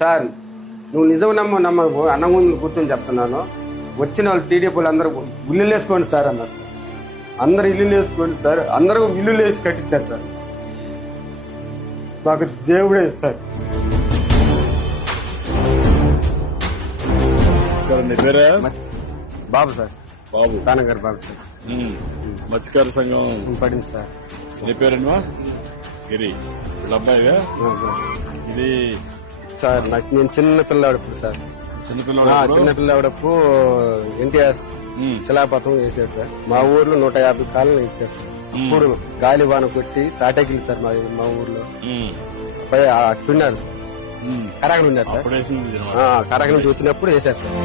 Sir నువ్వు నిజం నమ్మకు అన్నం ముందు కూర్చొని చెప్తున్నాను. వచ్చిన వాళ్ళు టీడీపీలు అందరూ ఇల్లు వేసుకోండి సార్ అన్నారు సార్. అందరు ఇల్లు వేసుకోండి సార్, అందరూ ఇల్లు వేసి కట్టించారు సార్. మాకు దేవుడే సార్. నీ పేరా? బాబు సార్, బాబు తానగారు బాబు సార్. మత్స్యకార సంఘం పడింది సార్. నీ పేరేమా? గిరి. వీళ్ళ అబ్బాయిగా ఇది సార్ నాకు నేను చిన్న పిల్లాడప్పుడు సార్, చిన్న పిల్లాడప్పుడు ఎన్టీఆర్ శిలాపథం వేసాడు సార్. మా ఊర్లో 150 కాలనీ ఇచ్చారు సార్. అప్పుడు గాలి వాన కొట్టి తాటకిల్లు సార్ మా ఊర్లో అట్టున్నారు. కరాకలు ఉన్నారు సార్. కరాక నుంచి వచ్చినప్పుడు వేశారు సార్.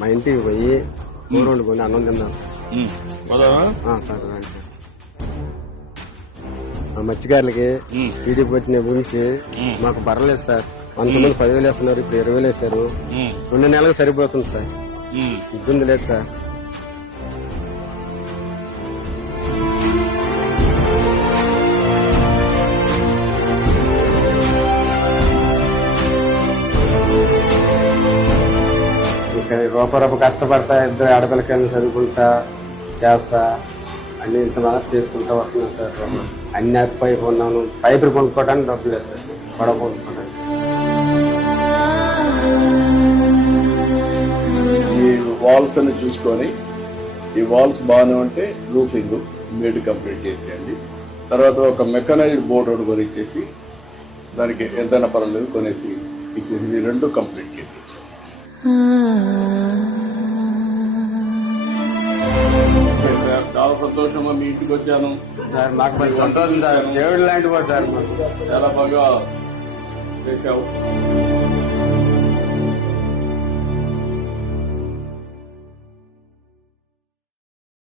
మా ఇంటికి పోయి కూర వండుకొని అన్నం తిన్నాం సార్. సార్ రండి సార్. మా మత్స్యకారులకి టీడీపీ వచ్చిన గురించి మాకు పర్లేదు సార్. అంతమంది 10,000 వేస్తున్నారు, ఇప్పుడు 20,000 వేశారు. 2 నెలలకు సరిపోతుంది సార్. ఇబ్బంది లేదు సార్. రూపరూప కష్టపడతా, ఇద్దరు ఆడపిల్లకాయలు చదువుకుంటా చేస్తా అన్ని ఇంత బాగా చేసుకుంటా వస్తున్నాను సార్. అన్ని పైపు ఉన్నాను. పైపులు కొనుక్కోవడానికి డబ్బులు లేదు సార్. గొడవ కొనుక్కోవడానికి. ఈ వాల్స్ అని చూసుకొని ఈ వాల్స్ బాగానే ఉంటే రూఫింగ్ మేడ్ కంప్లీట్ చేసేయండి. తర్వాత ఒక మెకనైజ్డ్ బోర్డ్ ఒకటి కొనిచ్చేసి దానికి ఎంతైనా పర్వాలేదు కొనేసి ఇచ్చేసి ఈ 2 కంప్లీట్ చేయించాలి. చాలా సంతోషంగా మీ ఇంటికి వచ్చాను సార్. మాకు మరి సంతోషం సార్. దేవుడు లాంటి వాడు సార్. మాకు చాలా బాగా చేశావు.